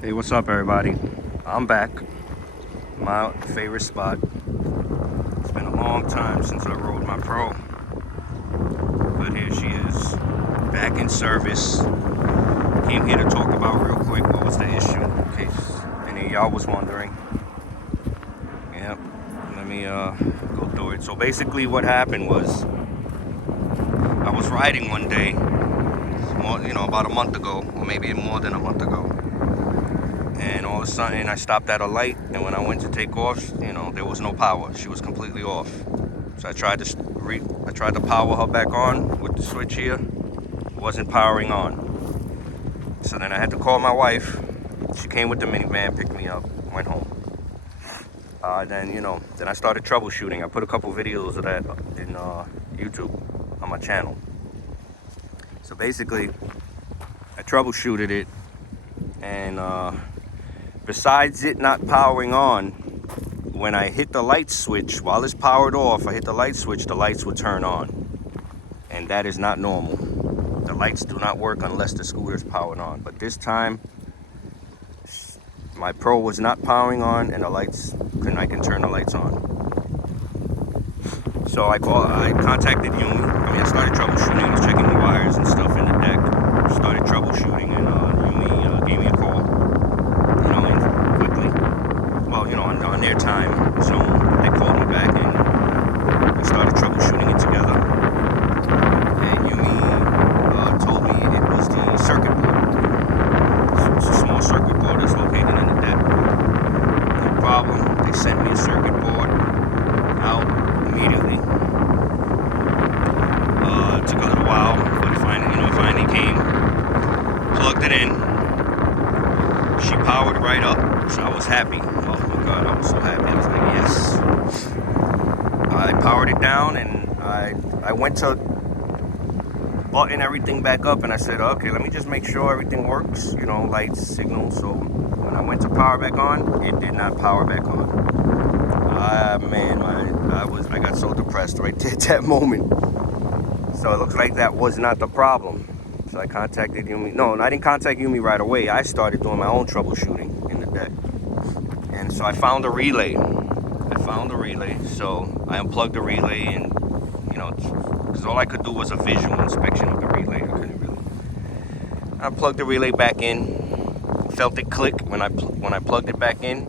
Hey, what's up, everybody? I'm back. My favorite spot. It's been a long time since I rode my Pro, but here she is, back in service. Came here to talk about real quick what was the issue, in case any of y'all was wondering. Yep, let me go through it. So basically what happened was, I was riding one day, about a month ago, or maybe more than a month ago. And all of a sudden I stopped at a light, and when I went to take off, there was no power. She was completely off. So I tried to power her back on with the switch here. It wasn't powering on. So then I had to call my wife. She came with the minivan, picked me up, went home. Then I started troubleshooting. I put a couple videos of that in YouTube on my channel. So basically, I troubleshooted it, and besides it not powering on, when I hit the light switch, while it's powered off, I hit the light switch, the lights would turn on. And that is not normal. The lights do not work unless the scooter's powered on. But this time, my Pro was not powering on, and I can turn the lights on. So I contacted Yume. I started troubleshooting. I was checking the wires and stuff in the deck. Started troubleshooting, and Yume gave me a call. And quickly. Well, on their time zone, they called me back, and we started troubleshooting it together. And Yume told me it was the circuit board. So it's a small circuit board that's located in the deck. No problem. They sent me a circuit board out immediately. Took a little while, but finally came. Plugged it in. She powered right up, so I was happy. Oh my God, I was so happy. I was like, yes. I powered it down, and I went to button everything back up, and I said, okay, let me just make sure everything works, lights, signals. So when I went to power back on, it did not power back on. I got so depressed right there at that moment. So it looks like that was not the problem. So I contacted Yume. No, I didn't contact Yume right away. I started doing my own troubleshooting in the deck. And so I found a relay. So I unplugged the relay, and, because all I could do was a visual inspection of the relay. I couldn't really. I plugged the relay back in. Felt it click when I plugged it back in.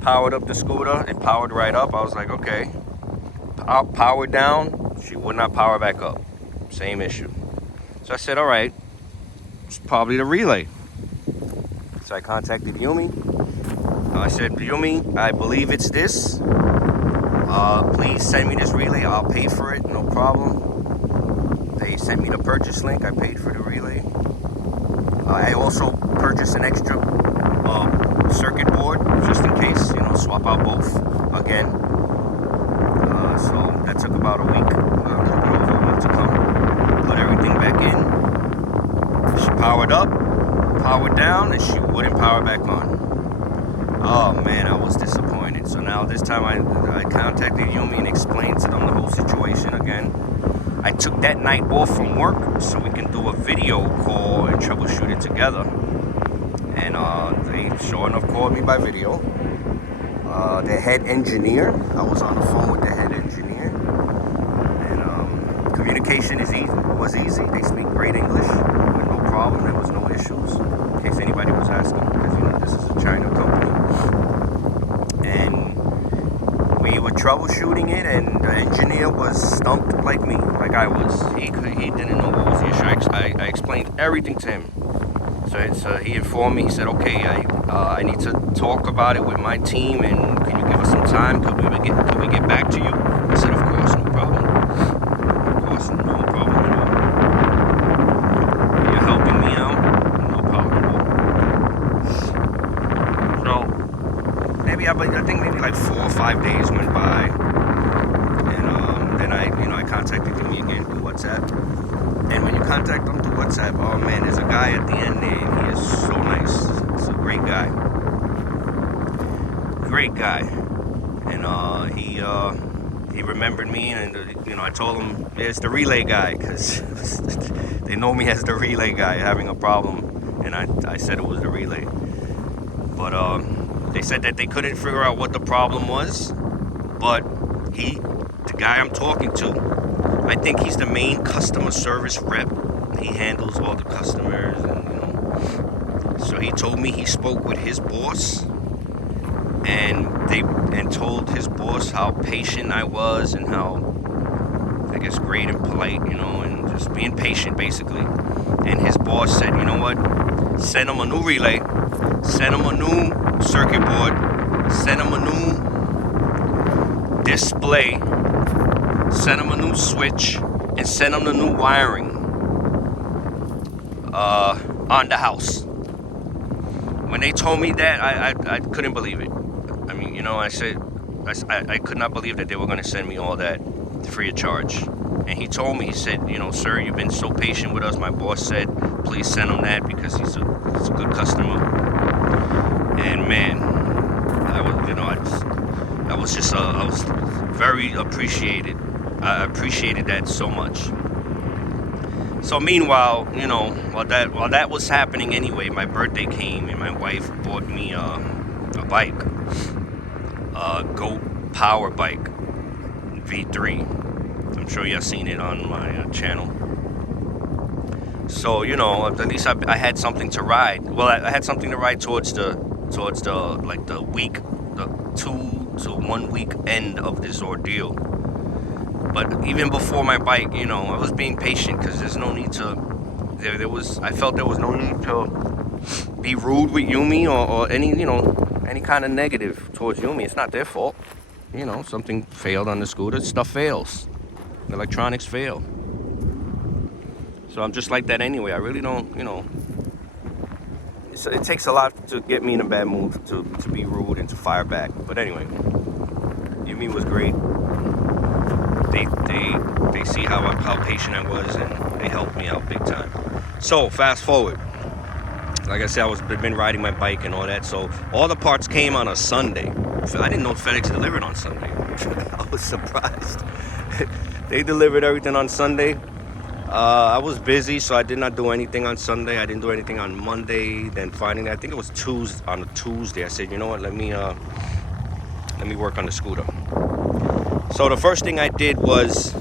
Powered up the scooter. It powered right up. I was like, okay. Powered down. She would not power back up. Same issue. So I said, all right, it's probably the relay. So I contacted Yume. I said, Yume, I believe it's this. Please send me this relay. I'll pay for it, no problem. They sent me the purchase link. I paid for the relay. I also purchased an extra circuit board, just in case, swap out both again. So that took about a week, a little bit over a week to come. Put everything back in. She powered up, powered down, and she wouldn't power back on. Oh man, I was disappointed. So now this time I contacted Yume and explained to them the whole situation again. I took that night off from work so we can do a video call and troubleshoot it together. And they sure enough called me by video. The head engineer, I was on the phone with the head engineer. And communication was easy. They speak great English with no problem. There was no issues, in case anybody was asking, because this is a China company. And we were troubleshooting it, and the engineer was stumped like me, like I was. He didn't know what was the issue. I explained everything to him. So he informed me. He said, okay, I need to talk about it with my team, and can you give us some time? Could we get back to you? I said, of course, no problem. Of course, no problem at all. You're helping me out, no problem at all. So I think maybe like 4 or 5 days went by, and then I contacted Yume again through WhatsApp. And when you contact them through WhatsApp, oh man, there's a guy at the end there, and he is so nice. He's a great guy. Great guy. And he remembered me, and I told him there's the relay guy, because they know me as the relay guy having a problem, and I said it was the relay. But they said that they couldn't figure out what the problem was. But the guy I'm talking to, I think he's the main customer service rep. He handles all the customers, and so he told me he spoke with his boss, and told his boss how patient I was and how, I guess, great and polite, and just being patient basically. And his boss said, you know what? Send him a new relay, send him a new circuit board, send him a new display, send him a new switch, and send him the new wiring on the house. When they told me that, I couldn't believe it. I mean, I said, I could not believe that they were going to send me all that free of charge. And he told me, he said, sir, you've been so patient with us. My boss said, please send him that because he's a good customer. And man, I was very appreciated. I appreciated that so much. So meanwhile, while that was happening anyway, my birthday came and my wife bought me a bike, a GOAT Power Bike V3. I'm sure y'all seen it on my channel. So at least I had something to ride. Well, I had something to ride towards the like the 2 to 1 week end of this ordeal. But even before my bike, I was being patient because there's no need to. I felt there was no need to be rude with Yume or any kind of negative towards Yume. It's not their fault. Something failed on the scooter. Stuff fails. Electronics fail. So I'm just like that anyway. I really don't, it takes a lot to get me in a bad mood to be rude and to fire back. But anyway, Yume was great. They see how patient I was, and they helped me out big time. So fast forward. Like I said, I've been riding my bike and all that. So all the parts came on a Sunday. I didn't know FedEx delivered on Sunday. I was surprised. They delivered everything on Sunday. I was busy, so I did not do anything on Sunday. I didn't do anything on Monday. Then finally, I think it was on a Tuesday, I said, you know what, let me work on the scooter. So the first thing I did was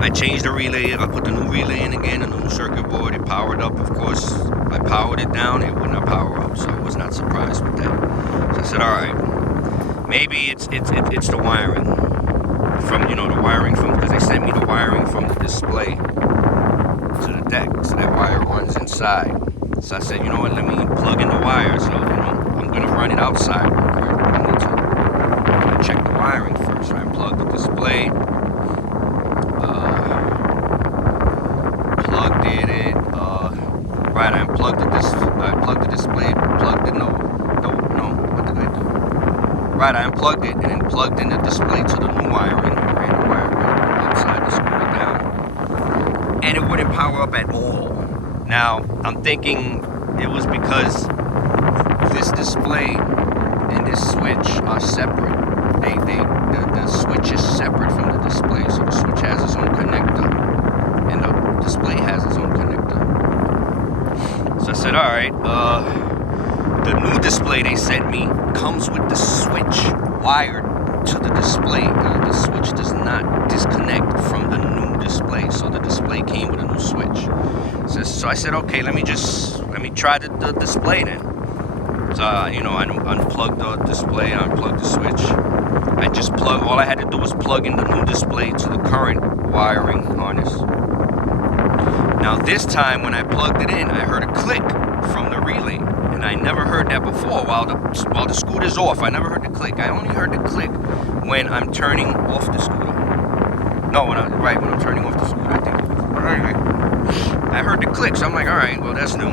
I changed the relay. I put the new relay in again, a new circuit board. It powered up, of course. I powered it down. It would not power up, so I was not surprised with that. So I said, all right, maybe it's the wiring from the wiring from, because they sent me the wiring from the display to the deck, so that wire runs inside. So I said, you know what, let me plug in the wire. So I'm gonna run it outside. I need to check the wiring first. So I unplugged the display, plugged it. Right, I unplugged the display, plugged in what did I do? Right, I unplugged it and then plugged in the display to the new wiring. I ran the wire right outside the scooter down. And it wouldn't power up at all. Now, I'm thinking it was because this display and this switch are separate. The switch is separate from the display, so the switch has its own connector, and the display has its own connector. So I said, all right, the new display they sent me comes with the switch wired to the display. The switch does not disconnect from the new display, so the display came with a new switch. So I said, okay, let me try the display then. So I unplugged the display, I unplugged the switch. All I had to do was plug in the new display to the current wiring harness. Now this time when I plugged it in, I heard a click from the relay, and I never heard that before. While the scooter's off, I never heard the click. I only heard the click when I'm turning off the scooter. No, when I'm turning off the scooter, I think. I heard the click, so I'm like, all right, well that's new.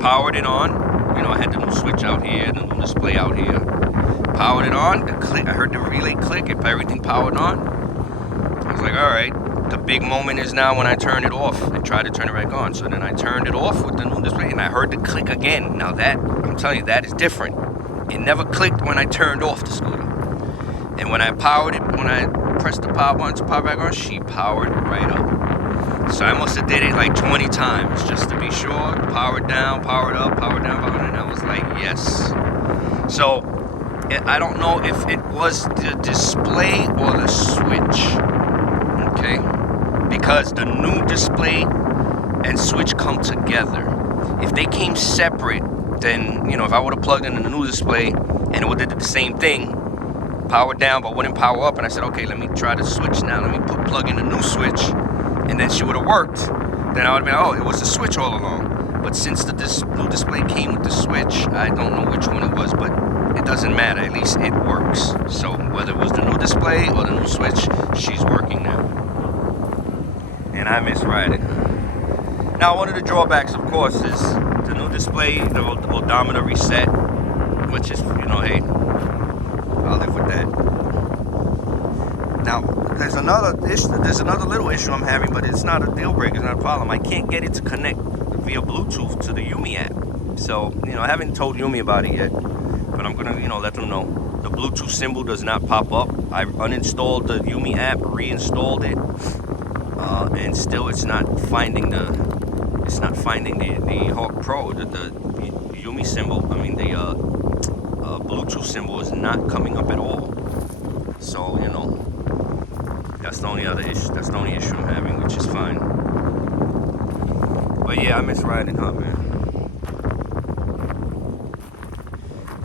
Powered it on. I had the new switch out here, the new display out here. Powered it on, the click. I heard the relay click. Everything powered on. I was like, all right. The big moment is now when I turn it off and try to turn it back on. So then I turned it off with the new display, and I heard the click again. Now that, I'm telling you, that is different. It never clicked when I turned off the scooter. And when I powered it, when I pressed the power button to power back on, she powered right up. So I must have did it like 20 times just to be sure. Powered down, powered up, powered down, powered up. And I was like, yes. Yes. So I don't know if it was the display or the switch. Okay, because the new display and switch come together. If they came separate, then, you know, if I would have plugged in the new display and it would have did the same thing, power down but wouldn't power up, and I said, okay, let me try the switch now, let me plug in the new switch, and then she would have worked, then I would have been, oh, it was the switch all along. But since the new display came with the switch, I don't know which one it was, but it doesn't matter, at least it works. So whether it was the new display or the new switch, she's working now. And I miss riding. Now, one of the drawbacks, of course, is the new display, the odometer reset, which is, you know, hey, I'll live with that. Now, there's another little issue I'm having, but it's not a deal breaker, it's not a problem. I can't get it to connect via Bluetooth to the Yume app. So, you know, I haven't told Yume about it yet, but I'm gonna, you know, let them know. The Bluetooth symbol does not pop up. I uninstalled the Yume app, reinstalled it, and still it's not finding the Hawk Pro, the Yume symbol. I mean, the Bluetooth symbol is not coming up at all. So, you know, that's the only other issue. That's the only issue I'm having, which is fine. But yeah, I miss riding her, man.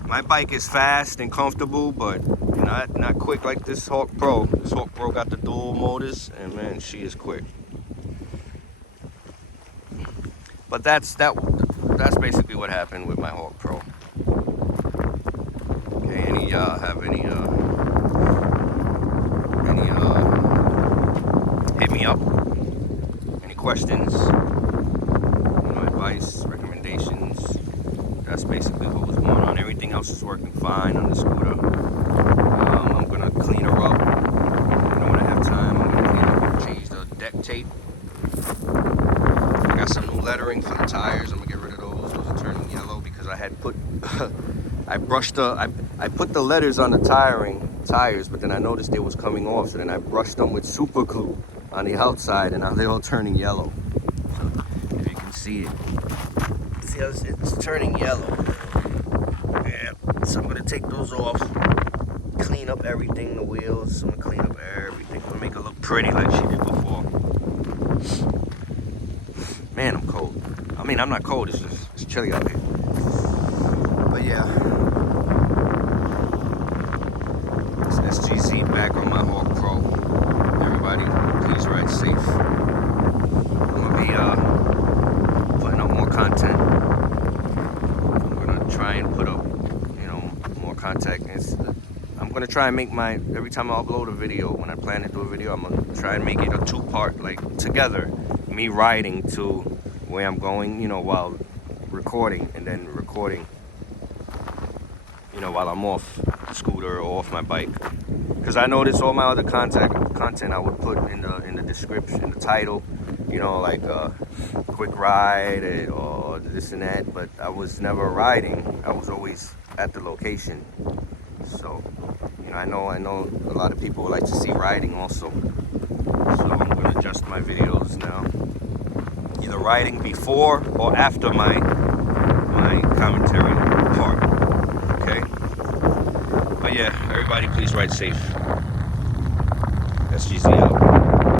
My bike is fast and comfortable, but not quick like this Hawk Pro. This Hawk Pro got the dual motors, and man, she is quick. But that's basically what happened with my Hawk Pro. Okay, any of y'all have any hit me up. Any questions? You know, advice, recommendations. That's basically what was going on. Everything else is working fine on the scooter. I'm gonna clean her up. You know, when I have time, I'm gonna clean up, change the deck tape. I got some new lettering for the tires. I'm gonna get rid of those. Those are turning yellow because I had put I put the letters on the tires, but then I noticed they was coming off, so then I brushed them with super glue on the outside, and now they're all turning yellow. If you can see it. See how it's turning yellow. Yeah. So I'm gonna take those off, clean up everything, the wheels. I'm gonna clean up everything. I'm gonna make it look pretty like she did before. Man, I'm cold. I mean, I'm not cold, it's chilly out here. But yeah. It's SGZ back on my Hawk Pro. Everybody, please ride safe. I'm gonna be putting up more content. I'm gonna try and put up, you know, more content. I'm gonna try and make every time I upload a video, when I plan to do a video, I'm gonna try and make it a two-part, like together. Me riding to where I'm going, you know, while recording, and then recording, you know, while I'm off the scooter or off my bike. Because I noticed all my other content I would put in the description, in the title, you know, like quick ride or this and that, but I was never riding. I was always at the location. So, you know, I know a lot of people like to see riding also. So I'm gonna adjust my videos now. Either riding before or after my commentary part. Okay? But yeah, everybody please ride safe. SGZ out.